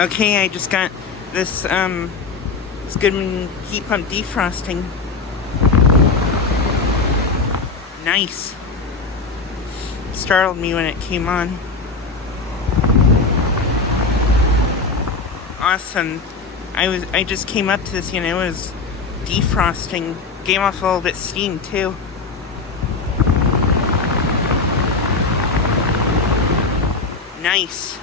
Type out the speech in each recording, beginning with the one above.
Okay, I just got this Goodman heat pump defrosting. Nice. Startled me when it came on. Awesome. I just came up to this, it was defrosting. Gave off a little bit of steam too. Nice.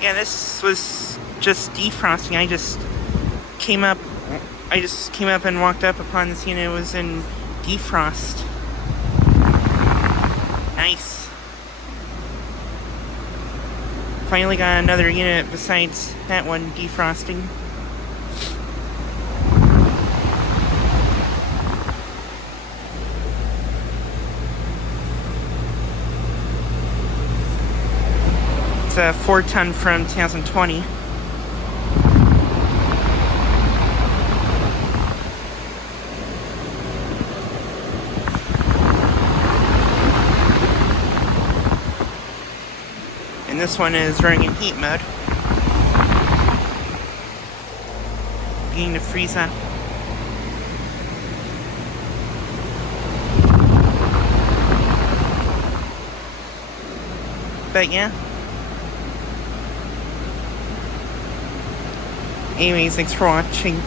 Yeah, this was just defrosting. I just came up and walked up upon this, it was in defrost. Nice. Finally got another unit besides that one defrosting. It's a 4-ton from 2020. And this one is running in heat mode. Beginning to freeze up. But yeah. Anyways, thanks for watching.